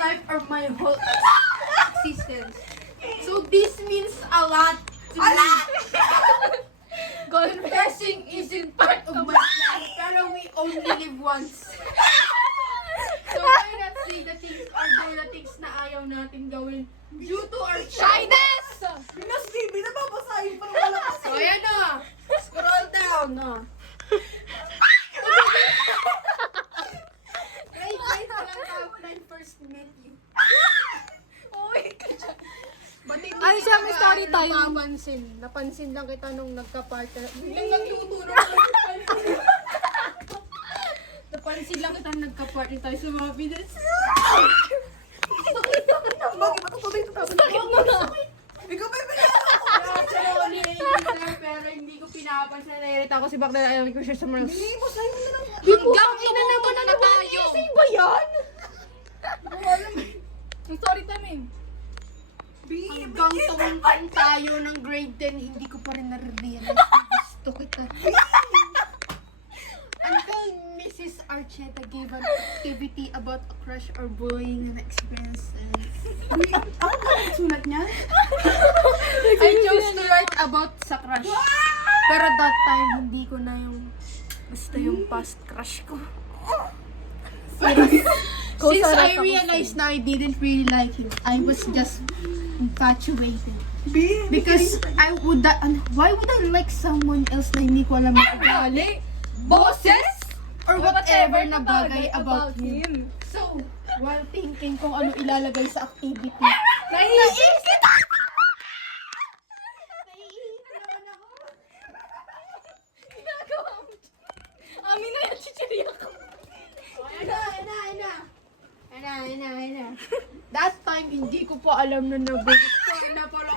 life or my whole existence. So this means a lot to me. Confessing isn't part of my plan, pero we only live once. So why not say the things or do the things na ayaw natin gawin due to our shyness? Minas TV, nababasahin pa wala kasi. So ayan na. Scroll down na. Grade ko lang ako when I first met you. Ba't hindi Ano siya, may story kita time? napapansin? Napansin lang kita nung nagka-partner. Biglang nagluto na. Napansin lang kita nung nagka-partner tayo sa mga videos. Bakit matutubig ito? Sakit mo na. Ikaw ba yung Actually, pero hindi ko pinapansin. Nairita ako si Bakla. Ayaw ko siya sa mga... Hindi mo, sa'yo mo na lang. Hanggang ina naman na tayo. Isa ba yan? Ang story time eh. Hanggang tumungkan tayo ng grade 10, hindi ko pa rin nare-realize na gusto kita. Until Mrs. Archeta gave an activity about a crush or bullying and experiences. Ano ba yung sulat niya? I chose to write about sa crush. Pero that time, hindi ko na yung gusto yung past crush ko. Since I realized na I didn't really like him, I was just infatuated. Because why would I like someone else na hindi ko alam ang ugali, boses, or whatever na bagay about him. So, while thinking kung ano ilalagay sa activity, naiisip ako! Naiisip naman ako. Ginagawa mo. Amin na yan, chichiriya ko. Ayun na. That time, hindi ko pa alam na nagugustuhan na pala.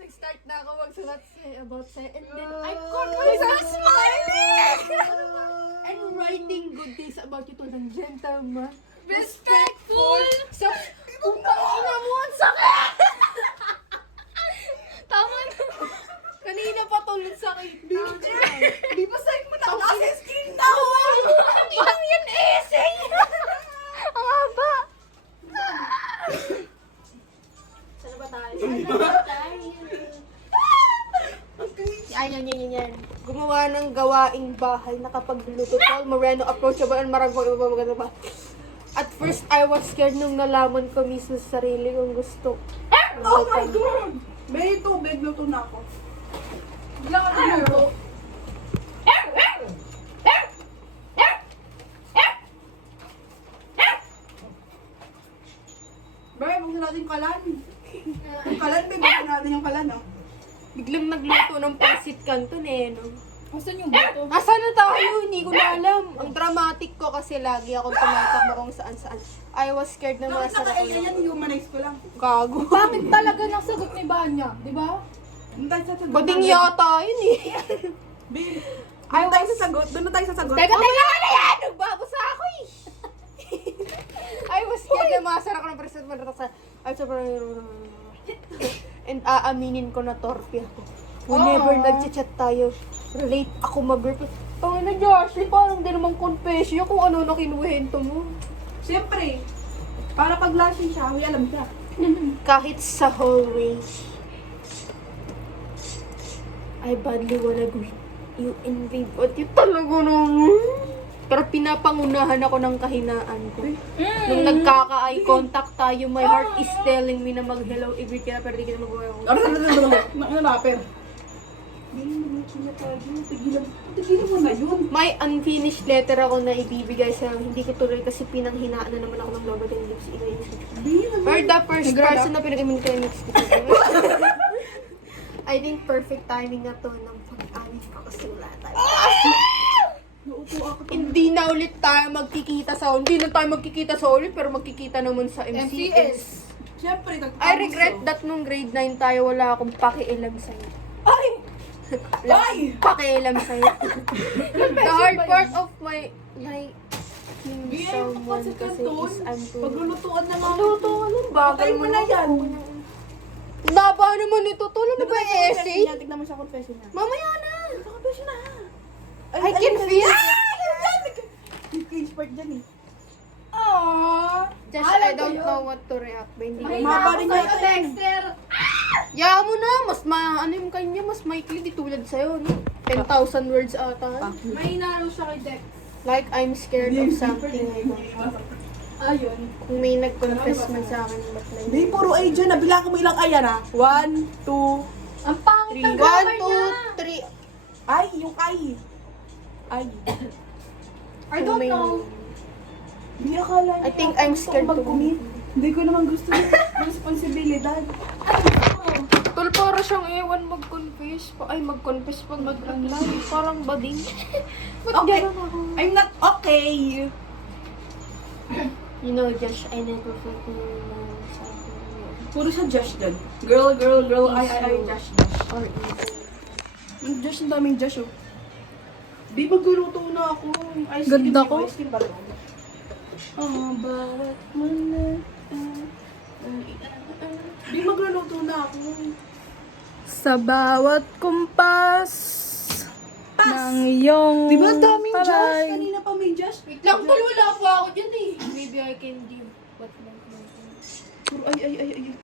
Nag-start na ako magsulat about say, and then I caught myself smiling! And writing good things about you to ng gentleman. Respectful. So, kung ina mo, ang sakit! Tama na. Kanina pa tulad sakit na. Di ba sa'yo mo na ako kasi screen na ako? Ang yan essay. Ang haba. Saan ba tayo? Yan. Gumawa ng gawaing bahay, nakapagluto, tall, moreno, approachable, and marami pang iba maganda pa. At first, I was scared nung nalaman ko mismo sa sarili kong gusto. Oh my God! May tubig, luto na ako. Bigla ka luto. Baya, buksan natin yung kalan. Yung kalan, babe, buksan natin yung kalan, oh. Biglang nagluto ng pansit canton eh, no? Asan yung buto? Asan na tayo? Hindi ko na alam. Ang dramatic ko kasi lagi akong tumatakbo kung saan-saan. I was scared na masarap ko Naka-alien yan, humanize ko lang. Gago. Bakit talaga nasagot ni Banya? Di ba? Doon tayo sa sagot. Bading yata yun eh. Babe, doon tayo sa sagot. Doon na tayo sa sagot. Teka, ano yan? Nagbabasa ako eh. I was scared na masarap ko ng present sa... And aaminin ko na torpe ako. Whenever nag-chat tayo, relate ako mag-reply. Tangin na Josh, parang di naman confession kung ano na kinuwento mo. Siyempre, para pag lasing siya, may alam siya. Kahit sa hallway, I badly wanna greet you in vain. What you talaga naman? Pero pinapangunahan ako ng kahinaan ko. Nung nagkaka-eye contact tayo, my heart is telling me na mag-hello every kaya pero di kita mag-hello. Ano rapper? Tigilan mo na yun. May unfinished letter ako na ibibigay sa'yo. Hindi ko tuloy kasi pinanghinaan na naman ako ng Lord and Lips. Or the first person na pinag-imin ko yung next I think perfect timing na to ng pag-amin ko kasi wala tayo. Hindi na ulit tayo magkikita sa Hindi na tayo magkikita sa ulit pero magkikita naman sa MCS. Siyempre, I regret that nung grade 9 tayo wala akong pakialam sa'yo. Ay! Wala akong pakialam sa'yo. The hard part of my liking someone kasi is I'm too... Paglulutuan na nga. Luto ka ng bagay Patay mo na yan. Naba naman ito. Tulo na ba yung essay? Tignan mo sa confession niya. Mamaya na. Sa confession na. I can feel it. eh. Aww. Just, Alam I ko don't yun. know what to react. Ba, hindi Mahina ko. Maba ako rin sa'yo, yata yun. Dexter. Yaan mo na, mas ano yung kanya, mas maikli di tulad sa'yo, no? 10,000 words ata. Mahina raw siya kay Dex. Like, I'm scared of something. Ayun. Kung may nag-confess man sa akin, ba't na Hindi, puro ay dyan. Nabilang ko mo ilang ay yan ah. 1, 2, Ang pangit ng 1, grammar niya. 2, 3. ay, yung ay. Ay. I don't know. Hindi akala niya. I think I'm gusto ko scared to mag-commit. Hindi ko naman gusto yung responsibilidad. Tol, para siyang ewan mag-confess. Ay, mag-confess pag mag-live. Parang bading. Ba't Okay. gano'n ako? I'm not okay. You know, Josh, I never felt something. Puro sa Josh dyan. Girl, ay, Josh. Or even. Yung Josh, ang daming Josh oh. Di magluluto na ako. Ice cream, Ganda di ko. Ice cream ba rin? Bawat muna. Di magluluto na ako. Sa bawat kumpas ng iyong Di ba ang daming Josh? palay. Kanina pa may Josh. Wait lang, tol, wala pa ako dyan eh. Maybe I can give. What? Puro ay.